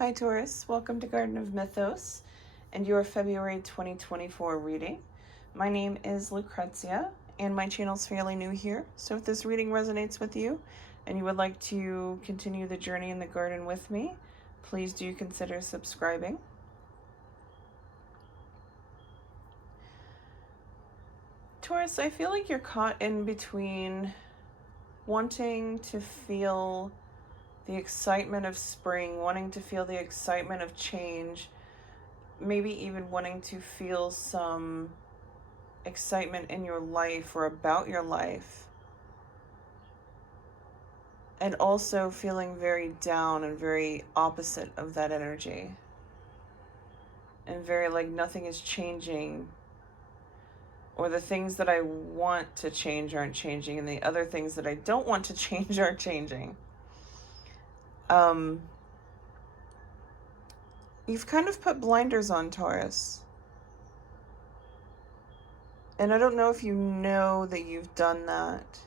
Hi Taurus, welcome to Garden of Mythos and your February 2024 reading. My name is Lucrezia and my channel's fairly new here, so if this reading resonates with you and you would like to continue the journey in the garden with me, please do consider subscribing. Taurus, I feel like you're caught in between wanting to feel the excitement of spring, wanting to feel the excitement of change, maybe even wanting to feel some excitement in your life or about your life, and also feeling very down and very opposite of that energy, and very like nothing is changing, or the things that I want to change aren't changing, and the other things that I don't want to change are changing. You've kind of put blinders on, Taurus. And I don't know if you know that you've done that.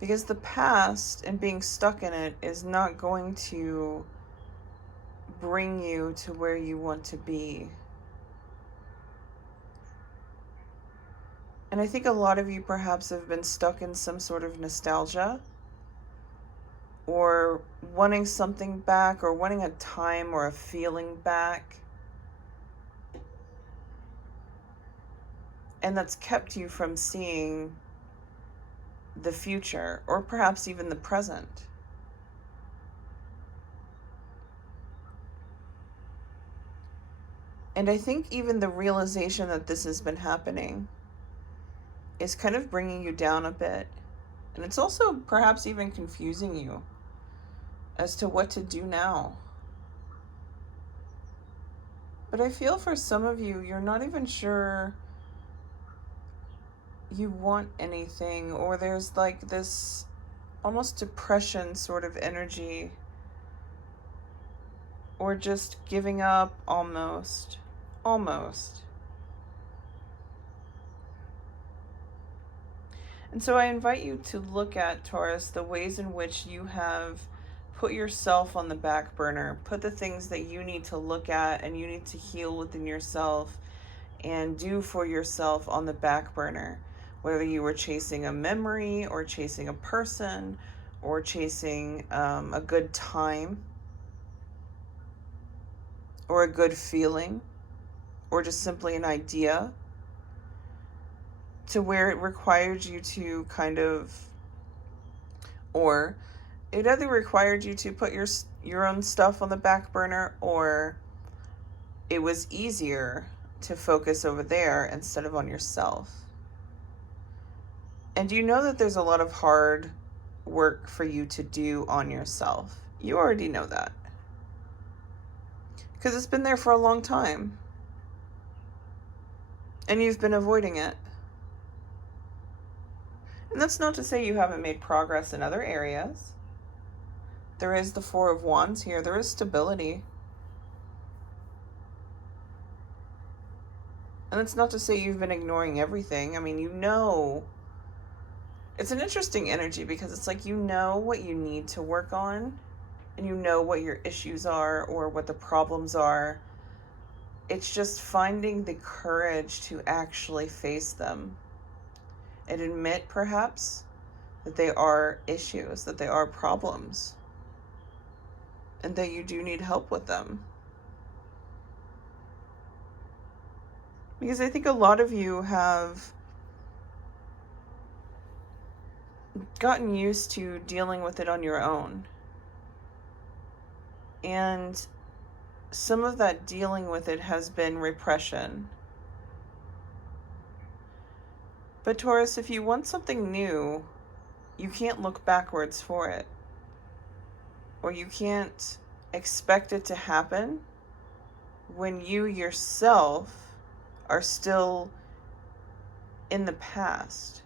Because the past and being stuck in it is not going to bring you to where you want to be. And I think a lot of you perhaps have been stuck in some sort of nostalgia, or wanting something back, or wanting a time or a feeling back. And that's kept you from seeing the future, or perhaps even the present. And I think even the realization that this has been happening is kind of bringing you down a bit. And it's also perhaps even confusing you as to what to do now. But I feel for some of you, you're not even sure you want anything, or there's like this almost depression sort of energy, or just giving up almost. And so I invite you to look at, Taurus, the ways in which you have put yourself on the back burner, put the things that you need to look at and you need to heal within yourself and do for yourself on the back burner. Whether you were chasing a memory or chasing a person or chasing a good time or a good feeling or just simply an idea, to where it required you to kind of, or it either required you to put your own stuff on the back burner, or it was easier to focus over there instead of on yourself. And you know that there's a lot of hard work for you to do on yourself. You already know that, because it's been there for a long time and you've been avoiding it. And that's not to say you haven't made progress in other areas. There is the Four of Wands here. There is stability. And it's not to say you've been ignoring everything. I mean, you know, it's an interesting energy, because it's like you know what you need to work on, and you know what your issues are or what the problems are. It's just finding the courage to actually face them and admit perhaps that they are issues, that they are problems, and that you do need help with them. Because I think a lot of you have gotten used to dealing with it on your own. And some of that dealing with it has been repression. But Taurus, if you want something new, you can't look backwards for it. Or you can't expect it to happen when you yourself are still in the past.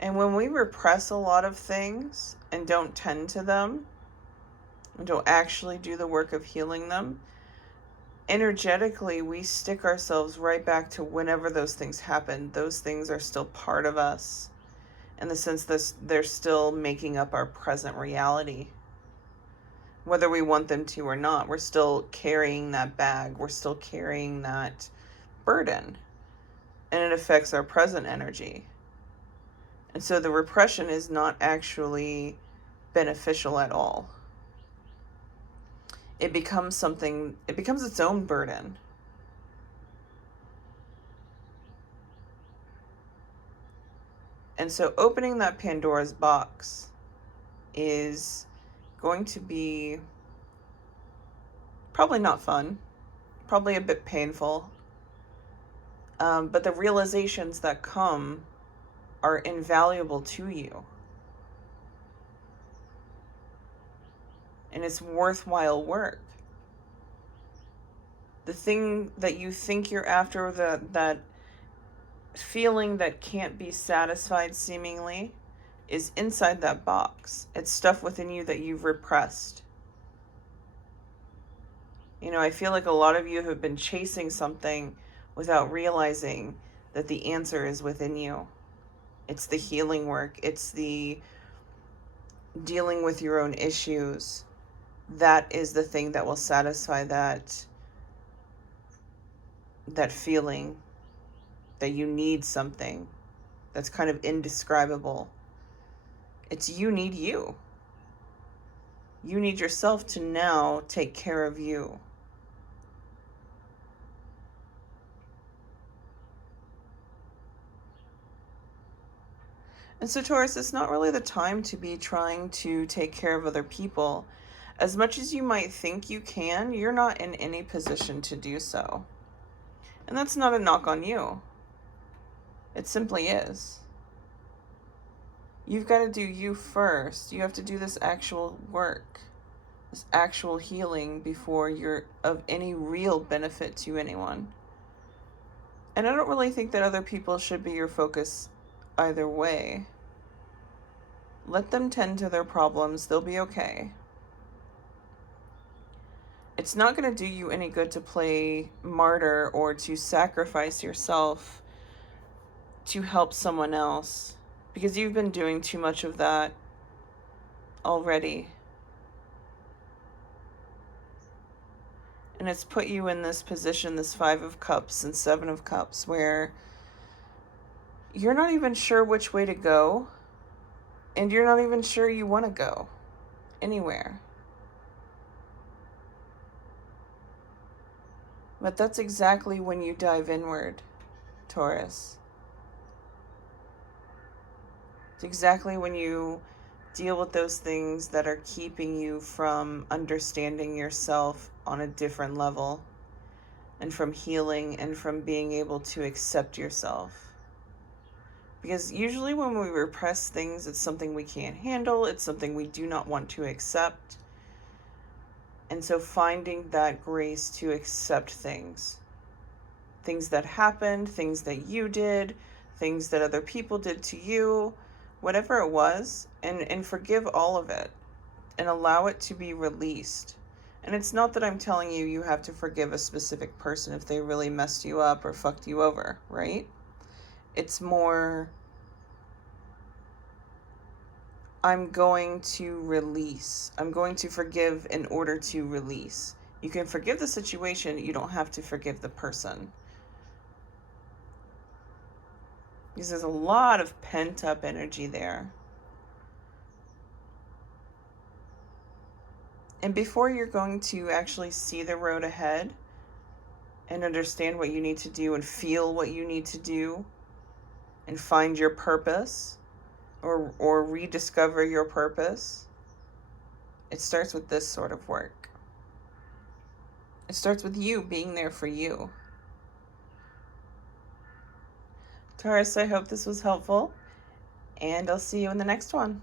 And when we repress a lot of things and don't tend to them, and don't actually do the work of healing them, energetically we stick ourselves right back to whenever those things happen. Those things are still part of us. in the sense that they're still making up our present reality. Whether we want them to or not, we're still carrying that bag. We're still carrying that burden. And it affects our present energy. And so the repression is not actually beneficial at all. It becomes its own burden. And so opening that Pandora's box is going to be probably not fun, probably a bit painful. But the realizations that come are invaluable to you. And it's worthwhile work. The thing that you think you're after, that feeling that can't be satisfied seemingly, is inside that box. It's stuff within you that you've repressed. You know, I feel like a lot of you have been chasing something without realizing that the answer is within you. It's the healing work. It's the dealing with your own issues. That is the thing that will satisfy that feeling that you need something that's kind of indescribable. It's you need you. You need yourself to now take care of you. And so, Taurus, it's not really the time to be trying to take care of other people. As much as you might think you can, you're not in any position to do so. And that's not a knock on you. It simply is. You've got to do you first. You have to do this actual work, this actual healing before you're of any real benefit to anyone. And I don't really think that other people should be your focus either way. Let them tend to their problems. They'll be okay. It's not going to do you any good to play martyr or to sacrifice yourself to help someone else, because you've been doing too much of that already. And it's put you in this position, this 5 of Cups and 7 of Cups, where you're not even sure which way to go, and you're not even sure you want to go anywhere. But that's exactly when you dive inward, Taurus. It's exactly when you deal with those things that are keeping you from understanding yourself on a different level, and from healing, and from being able to accept yourself. Because usually when we repress things, it's something we can't handle, it's something we do not want to accept. And so finding that grace to accept things that happened, things that you did, things that other people did to you, whatever it was, and forgive all of it and allow it to be released. And it's not that I'm telling you you have to forgive a specific person if they really messed you up or fucked you over, right? It's more, I'm going to release. I'm going to forgive in order to release. You can forgive the situation, you don't have to forgive the person. Because there's a lot of pent-up energy there. And before you're going to actually see the road ahead and understand what you need to do and feel what you need to do and find your purpose or rediscover your purpose, it starts with this sort of work. It starts with you being there for you. Taurus, I hope this was helpful, and I'll see you in the next one.